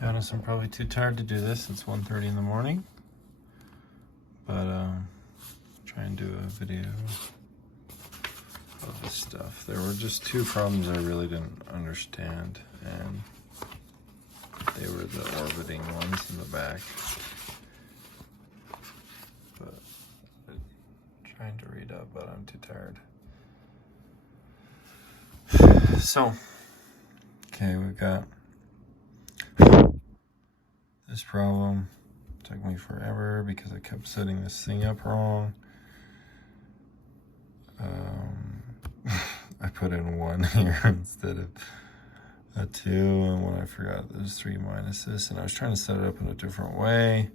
be honest, I'm probably too tired to do this. It's 1:30 in the morning. But try and do a video of this stuff. There were just two problems I really didn't understand, and they were the orbiting ones in the back. But I'm trying to read up, but I'm too tired. So, okay, we've got this problem. It took me forever because I kept setting this thing up wrong. I put in 1 here instead of a 2, and when I forgot there's 3 minus this, and I was trying to set it up in a different way,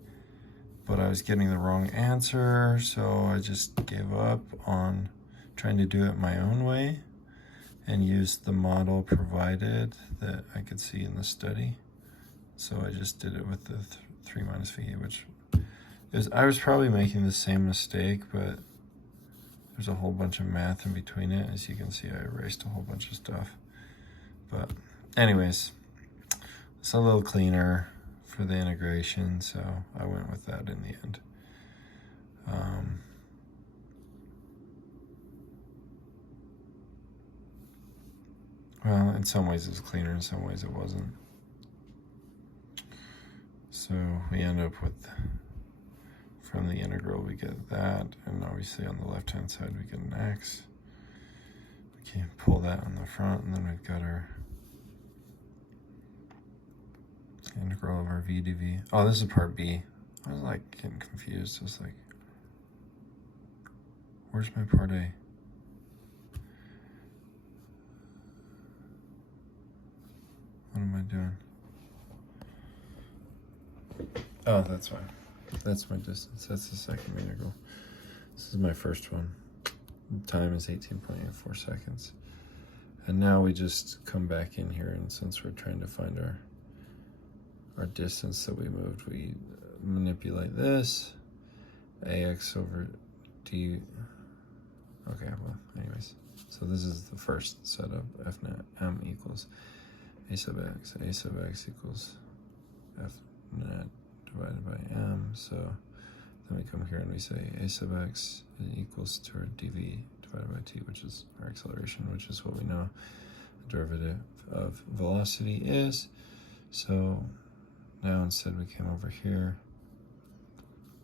but I was getting the wrong answer, so I just gave up on trying to do it my own way and used the model provided that I could see in the study. So I just did it with the 3 minus v, which is, I was probably making the same mistake, but there's a whole bunch of math in between it. As you can see, I erased a whole bunch of stuff. But anyways, it's a little cleaner for the integration, so I went with that in the end. Well, in some ways it was cleaner, in some ways it wasn't. So we end up with, from the integral we get that, and obviously on the left hand side we get an x. We can pull that on the front, and then we've got our integral of our v dv. Oh, this is part b. I was like getting confused. I was like, where's my part a? What am I doing? Oh, that's fine. That's my distance. That's the second integral. This is my first one. Time is 18.84 seconds. And now we just come back in here, and since we're trying to find our distance that we moved, we manipulate this. AX over D. Okay, well, anyways. So this is the first setup. F net M equals A sub x equals F net divided by M. So then we come here and we say A sub x equals to our dv divided by t, which is our acceleration, which is what we know the derivative of velocity is. So now instead we came over here,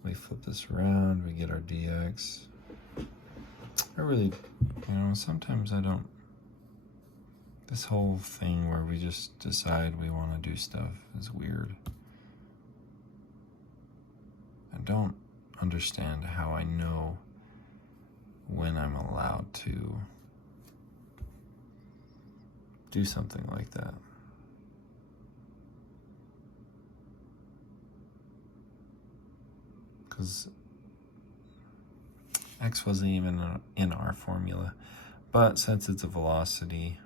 we flip this around, we get our dx. I really, sometimes I don't, this whole thing where we just decide we want to do stuff is weird. I don't understand how I know when I'm allowed to do something like that. Because x wasn't even in our formula, but since it's a velocities,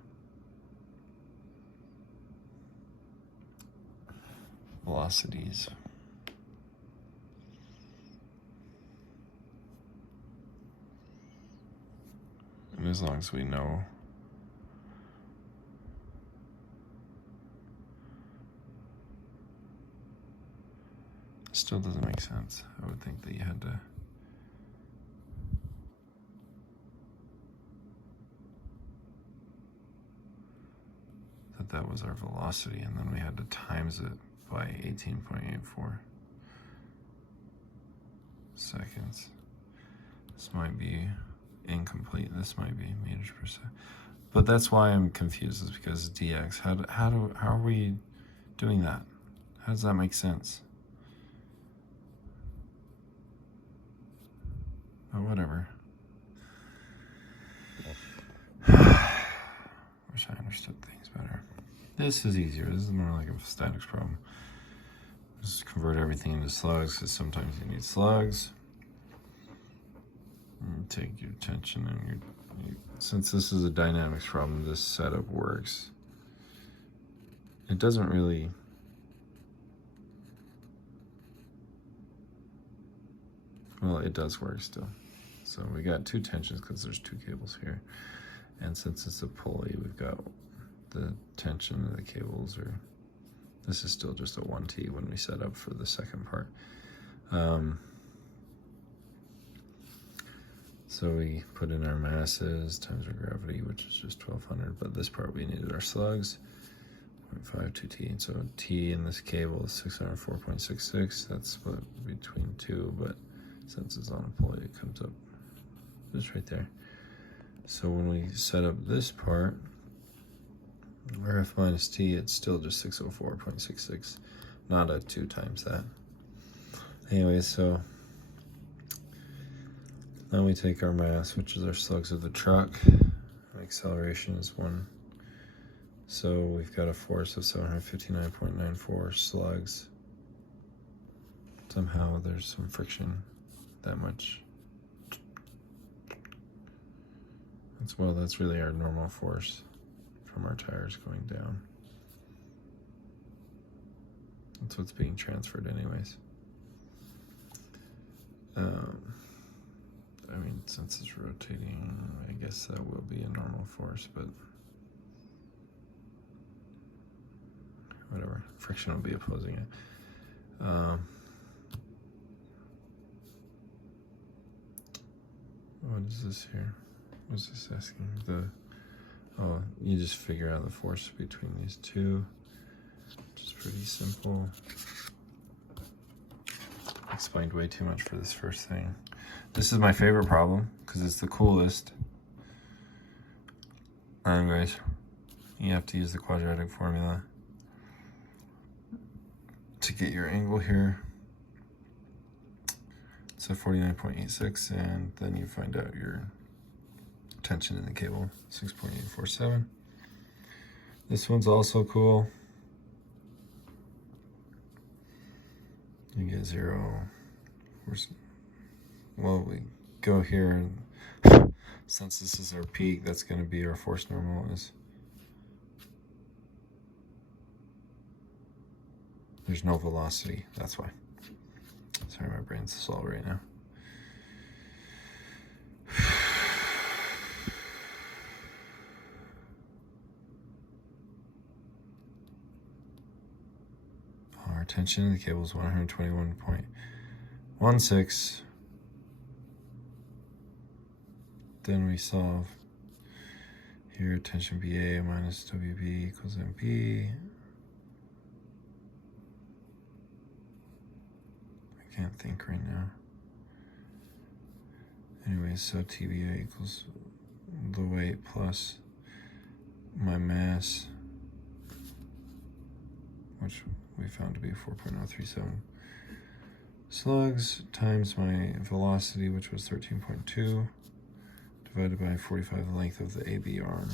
and as long as we know it still doesn't make sense. I would think that you had to that was our velocity, and then we had to times it by 18.84 seconds. This might be incomplete. This might be meters per second. But that's why I'm confused, is because dx. How are we doing that? How does that make sense? But whatever. Wish I understood things better. This is easier. This is more like a statics problem. Just convert everything into slugs, because sometimes you need slugs. And take your tension and since this is a dynamics problem, this setup works. It doesn't really, well, it does work still. So we got 2 tensions because there's 2 cables here. And since it's a pulley, we've got the tension of the cables are This is still just a 1T when we set up for the second part. So we put in our masses times our gravity, which is just 1200, but this part we needed our slugs, 0.52T, and so T in this cable is 604.66, that's split between 2, but since it's on a pulley, it comes up just right there. So when we set up this part, our F minus T, it's still just 604.66, not a 2 times that. Anyway, so now we take our mass, which is our slugs of the truck, acceleration is 1. So we've got a force of 759.94 slugs. Somehow there's some friction, that much. That's really our normal force from our tires going down. That's what's being transferred anyways. I mean, since it's rotating, I guess that will be a normal force, but whatever, friction will be opposing it. What is this here? What's this asking? Oh, you just figure out the force between these two, which is pretty simple. Explained way too much for this first thing. This is my favorite problem because it's the coolest. Anyways, you have to use the quadratic formula to get your angle here. So 49.86, and then you find out your tension in the cable, 6.847. This one's also cool. You get 0. Well, we go here, and since this is our peak, that's going to be our force normal is. There's no velocity, that's why. Sorry, my brain's slow right now. Our tension in the cable is 121.16. Then we solve here, tension BA minus WB equals MP. I can't think right now. Anyway, so TBA equals the weight plus my mass, which we found to be 4.037 slugs, times my velocity, which was 13.2, divided by 45, the length of the AB arm.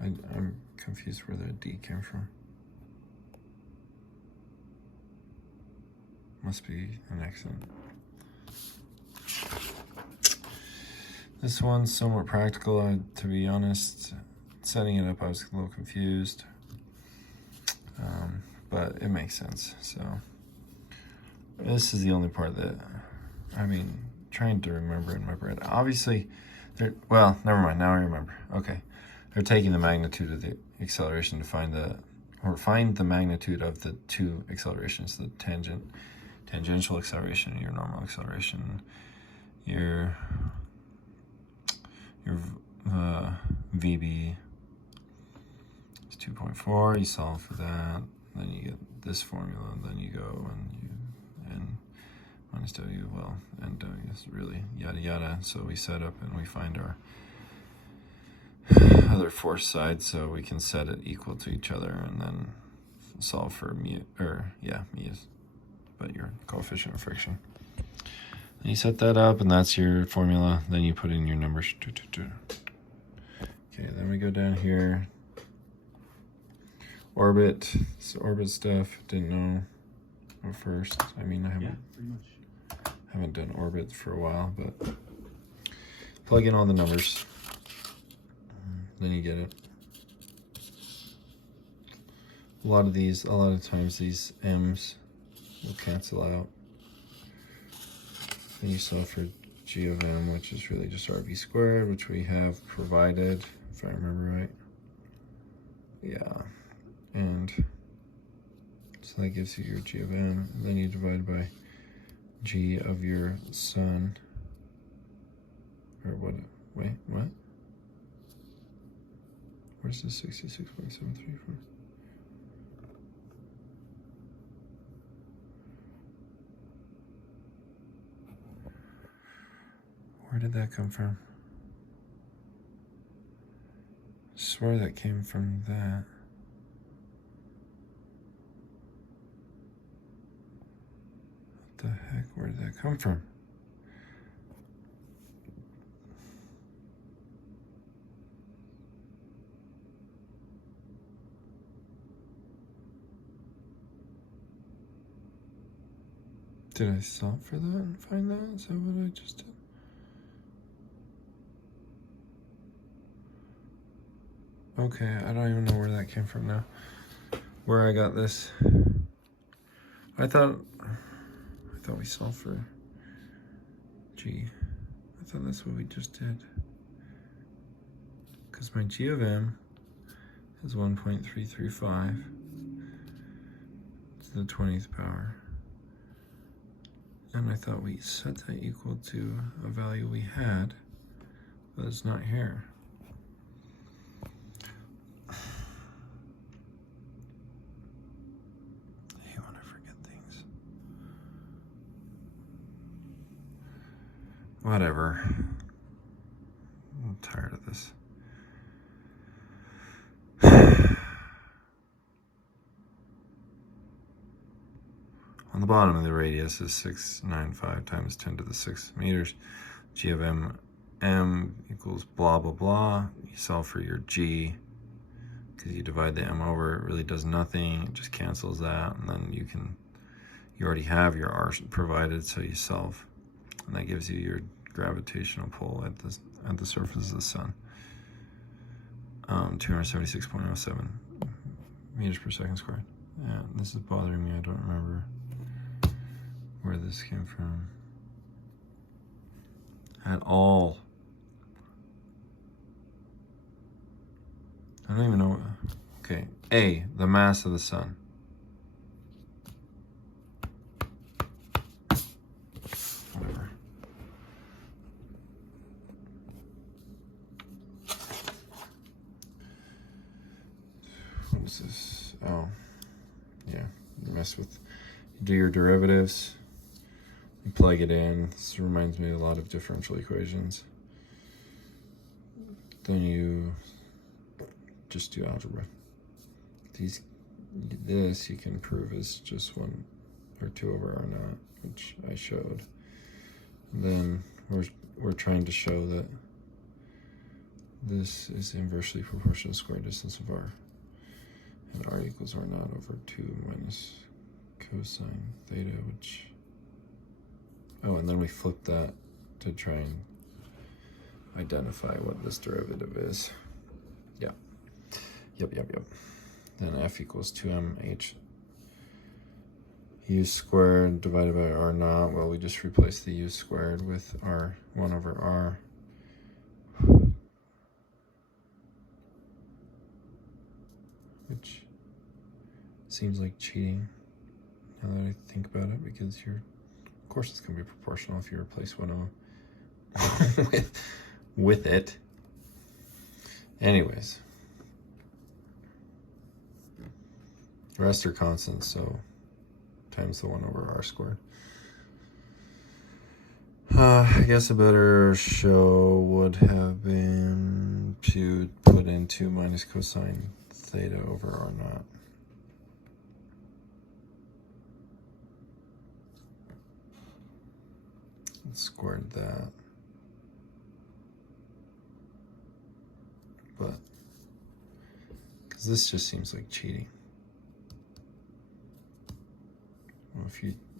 I'm confused where the D came from. Must be an accident. This one's somewhat practical, to be honest. Setting it up, I was a little confused, but it makes sense. So this is the only part that, I mean, trying to remember in my brain. Obviously, well, never mind. Now I remember. Okay, they're taking the magnitude of the acceleration to find the magnitude of the two accelerations: the tangential acceleration and your normal acceleration. Your VB is 2.4. You solve for that, then you get this formula, and then you go and minus W, well, and W is really yada yada. So we set up and we find our other force side, so we can set it equal to each other, and then solve for mu, but your coefficient of friction. And you set that up, and that's your formula. Then you put in your numbers. Okay, then we go down here. Orbit, it's orbit stuff. Didn't know at first. I mean, I haven't done orbit for a while, but plug in all the numbers. Then you get it. A lot of times these M's will cancel out. Then you solve for G of M, which is really just RV squared, which we have provided, if I remember right. Yeah, and so that gives you your g of m. And then you divide by g of your sun. Or what? Wait, what? Where's the 66.734? Where did that come from? I swear that came from that. What the heck? Where did that come from? Did I solve for that and find that? Is that what I just did? Okay, I don't even know where that came from now. Where I got this. I thought we solved for G. I thought that's what we just did. Because my G of M is 1.335 to the 20th power. And I thought we set that equal to a value we had, but it's not here. I hate when I forget things. Whatever. I'm tired of this. On the bottom of the radius is 695 times 10 to the 6 meters. G of m equals blah, blah, blah. You solve for your G, because you divide the m over, it really does nothing. It just cancels that, and then you already have your R provided, so you solve. And that gives you your gravitational pull at the surface of the sun. 276.07 meters per second squared. Yeah, this is bothering me. I don't remember where this came from at all. I don't even know. Okay, A, the mass of the sun. Whatever. What is this? Oh, yeah, you mess with, you do your derivatives. You plug it in. This reminds me a lot of differential equations. Then you just do algebra. This you can prove is just 1 or 2 over R naught, which I showed. And then we're trying to show that this is inversely proportional to the square distance of R. And R equals R naught over 2 minus cosine theta, which... Oh, and then we flip that to try and identify what this derivative is. Yeah. Yep. Then F equals 2mh u squared divided by R naught. Well, we just replace the u squared with R, 1 over R. Which seems like cheating now that I think about it, because of course it's going to be proportional if you replace one of them with it. Anyways. The rest are constants, so times the 1 over R squared. I guess a better show would have been to put in 2 minus cosine theta over R naught. Squared that, but because this just seems like cheating. Well,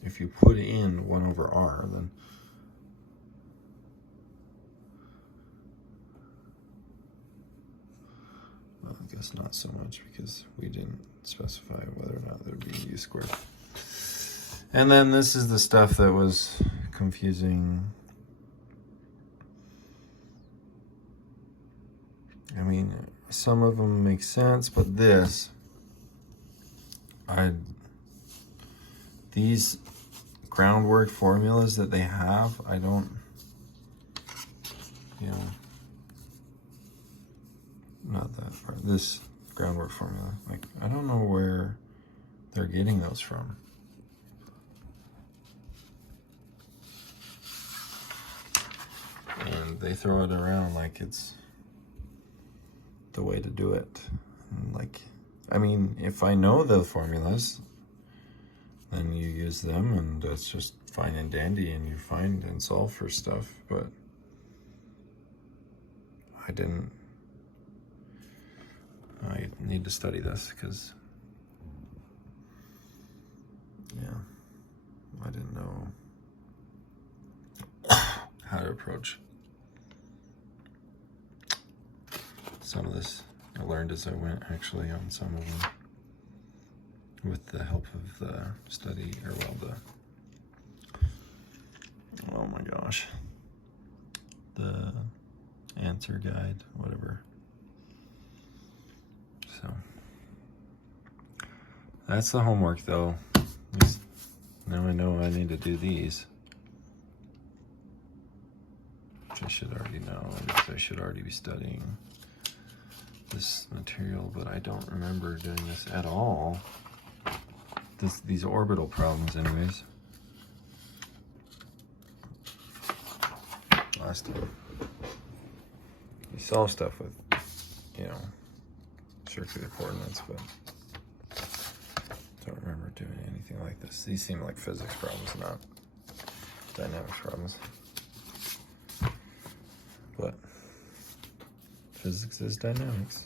if you put in 1 over R, then well, I guess not so much, because we didn't specify whether or not there would be u squared. And then this is the stuff that was confusing. I mean, some of them make sense, but this, these groundwork formulas that they have, I don't, you know, not that far. This groundwork formula, like, I don't know where they're getting those from. And they throw it around like it's the way to do it. And like, I mean, if I know the formulas, then you use them, and that's just fine and dandy, and you find and solve for stuff. But I need to study this because, yeah, I didn't know how to approach some of this. I learned as I went, actually, on some of them, with the help of the study, or well, oh my gosh, the answer guide, whatever. So that's the homework, though. At least now I know I need to do these, which I should already know. I should already be studying this material, but I don't remember doing this at all. These orbital problems, anyways. Last time we solved stuff with, you know, circular coordinates, but don't remember doing anything like this. These seem like physics problems, not dynamics problems. But physics is dynamics.